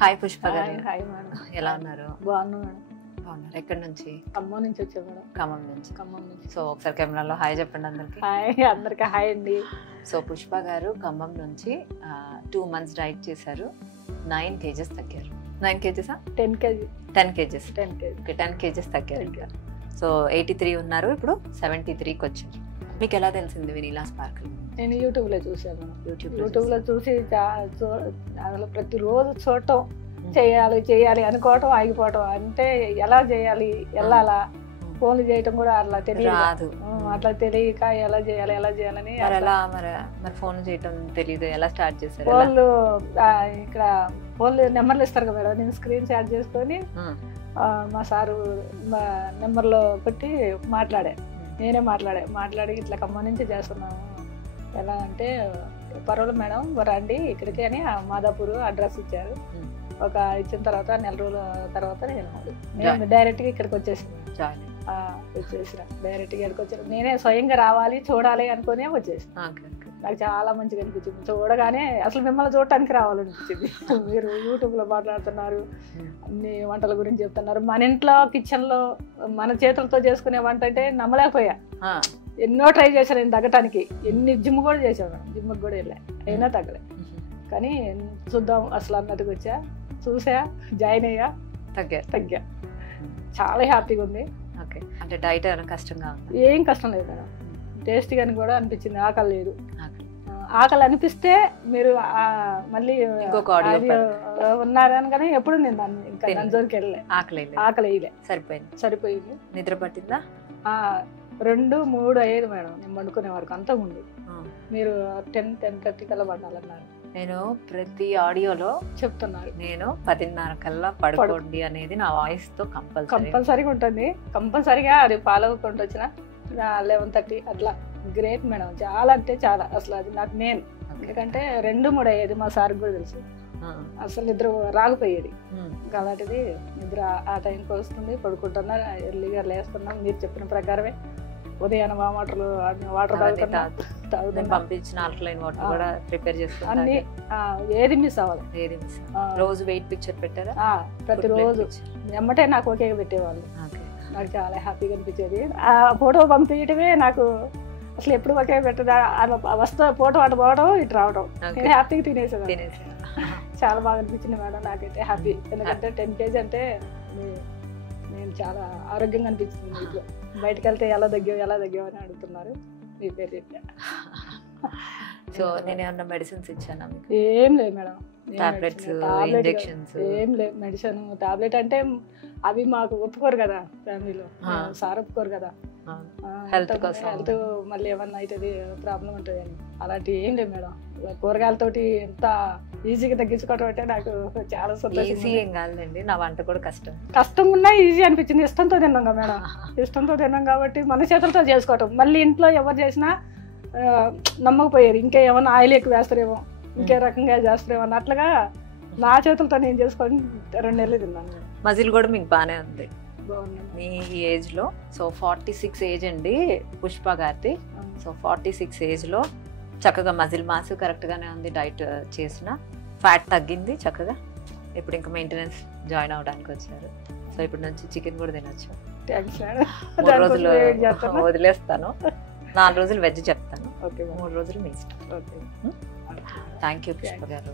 Hi Pushpa గారు. Hi madam. ఎలా ఉన్నారు? బాగున్నా మేడం. బాగున్నారు. ఎక్కడి నుంచి? ఖమ్మం నుంచి వచ్చా మేడం. ఖమ్మం నుంచి. ఖమ్మం నుంచి. సో ఒకసారి కెమెరాలో హాయ్ చెప్పండి అందరికి. హాయ్ అందరికి హాయ్ అండి. సో పుష్ప గారు ఖమ్మం నుంచి 2 months డైట్ చేశారు. 9 kgs తగ్గారు. 9 kgs 10 kg 10 kgs 10 kg okay 10 kgs తగ్గారు. సో 83 ఉన్నారు, ఇప్పుడు 73కి వచ్చారు. మీకు ఎలా తెలిసింది వెనీలా స్పార్కిల్? నేను యూట్యూబ్లో చూసాను మేడం. యూట్యూబ్లో చూసి అసలు ప్రతిరోజు చూడటం, చేయాలి అనుకోవటం, ఆగిపోవటం, అంటే ఎలా చేయాలి, వెళ్ళాలా, ఫోన్లు చేయటం కూడా అట్లా తెలియదు. అట్లా తెలియక ఎలా చేయాలని మరి ఫోన్ చేయటం తెలియదు. ఎలా స్టార్ట్ చేశారు? ఫోన్లు ఇక్కడ ఫోన్లు నెంబర్లు ఇస్తారు కదా మేడం, నేను స్క్రీన్ షాట్ చేసుకొని మా సారు మా నెంబర్లో పెట్టి నేనే మాట్లాడి ఇట్లా ఖమ్మం నుంచి చేస్తున్నాము, ఎలా అంటే పర్వాలేదు మేడం రండి ఇక్కడికి అని మాదాపూర్ అడ్రస్ ఇచ్చారు. ఇచ్చిన తర్వాత నెల రోజుల తర్వాత నేను డైరెక్ట్గా ఇక్కడికి వచ్చేసిన. డైరెక్ట్గా ఇక్కడికి వచ్చాను. నేనే స్వయంగా రావాలి చూడాలి అనుకునే వచ్చేసిన. నాకు చాలా మంచిగా అనిపించింది. చూడగానే అసలు మిమ్మల్ని చూడటానికి రావాలనిపించింది. మీరు యూట్యూబ్లో మాట్లాడుతున్నారు, అన్ని వంటల గురించి చెప్తున్నారు. మన ఇంట్లో కిచెన్లో మన చేతులతో చేసుకునే వంట అంటే నమ్మలేకపోయా. ఎన్నో ట్రై చేశాను నేను తగ్గటానికి, ఎన్ని జిమ్ కూడా చేశాను, జిమ్కి కూడా వెళ్ళా, అయినా తగ్గలే. కానీ చూద్దాం అసలు అన్నట్టుగా చూసా, జాయిన్ అయ్యా, తగ్గా. చాలా హ్యాపీగా ఉంది. ఓకే, అంటే డైట్ కష్టంగా ఏం కష్టం లేదు మేడం, టేస్టీగా కూడా అనిపించింది. ఆకలి లేదు. ఆకలి అనిపిస్తే మీరు మళ్ళీ ఉన్నారని కానీ ఎప్పుడు నేను ఇంకా జోలికి వెళ్ళలే. ఆకలి వేయలే, సరిపోయింది. నిద్ర పట్టిందా? 2, 3, 5 మేడం నేను పండుకునే వరకు. అంతకు ముందు మీరు 10-10:30 కల్లా పడాలన్నారు. నేను ప్రతి ఆడియోలో చెప్తున్నారు, నేను 10:30 కల్లా పడుకోండి అనేది నా వాయిస్ తో కంపల్సరీగా ఉంటుంది. కంపల్సరీగా అది ఫాలో అవ్వకుండా వచ్చిన 11:30 అట్లా. గ్రేట్ మేడం, చాలా అంటే చాలా. అసలు అది నాకు మెయిన్. ఎందుకంటే 2, 3 అయ్యేది మా సార్కి కూడా తెలుసు. అసలు నిద్ర రాకపోయేది. అలాంటిది నిద్ర ఆ టైంకి వస్తుంది, పడుకుంటున్నా, ఎర్లీగా లేస్తున్నాం. మీరు చెప్పిన ప్రకారమే ఉదయాన్నే వాటర్ తాగుతున్నాం. పంపించిన ఆల్కలైన్ వాటర్ కూడా ప్రిపేర్ చేస్తాం. అన్ని ఏది మిస్ అవ్వాలి. రోజు వెయిట్ పిక్చర్ పెట్టారా? ప్రతిరోజు ఎమ్మటే నాకు ఓకే పెట్టేవాళ్ళు. నాకు చాలా హ్యాపీగా అనిపించేది. ఆ ఫోటో పంపించడమే నాకు అసలు ఎప్పుడు ఒకే పెట్టదా. ఫోటో అటు పోవడం, ఇటు రావడం, నేను హ్యాపీగా తినేసేదాన్ని. చాలా బాగా అనిపించింది మేడం నాకైతే. హ్యాపీ. ఎందుకంటే 10 kg అంటే నేను చాలా ఆరోగ్యంగా అనిపించింది. ఇంట్లో బయటకు వెళ్తే ఎలా తగ్గావు అని అడుగుతున్నారు. మీ పేరు చెప్పా. సో నేను ఏమన్నా మెడిసిన్స్ ఇచ్చానా మీకు? ఏం లేదు మేడం. టాబ్లెట్స్, ఇంజెక్షన్స్ ఏం లేదు. మెడిసిన్, టాబ్లెట్ అంటే అవి మాకు ఒప్పుకోరు కదా ఫ్యామిలీలో. సార్ ఒప్పుకోరు కదా, హెల్త్ మళ్ళీ ఏమన్నా అవుతుంది, ప్రాబ్లం ఉంటుంది అని. అలాంటివి ఏం లేదు మేడం. కూరగాయలతోటి ఎంత ఈజీగా తగ్గించుకోవటం అంటే నాకు చాలా సంతోషం. ఈజీ ఏం కాదండి, నా వంట కూడా కష్టంగా ఉన్నా ఈజీ అనిపించింది. ఇష్టంతో తిన్నాం కదా మేడం, ఇష్టంతో తిన్నాం కాబట్టి మన చేతులతో చేసుకోవటం. మళ్ళీ ఇంట్లో ఎవరు చేసినా నమ్మకపోయారు, ఇంకా ఏమన్నా ఆయిల్ ఎక్కువ వేస్తారేమో, ఇంకే రకంగా చేస్తారేమో అన్నట్లుగా నా చేతులతో నేను చేసుకొని 2 నెలలు తిన్నాను. మజిల్ కూడా మీకు బాగానే ఉంది మీ ఏజ్ లో. సో 46 ఏజ్ అండి పుష్ప గారిది. సో 46 ఏజ్ లో చక్కగా మజిల్ మాస్ కరెక్ట్ గానే ఉంది. డైట్ చేసిన ఫ్యాట్ తగ్గింది చక్కగా. ఇప్పుడు ఇంకా మెయింటెనెన్స్ జాయిన్ అవడానికి వచ్చారు. సో ఇప్పుడు నుంచి చికెన్ కూడా తినొచ్చు. 3 రోజులు వదిలేస్తాను, 4 రోజులు వెజ్ చెప్తాను, 3 రోజులు మీ ఇష్టం. థ్యాంక్ యూ పుష్ప గారు.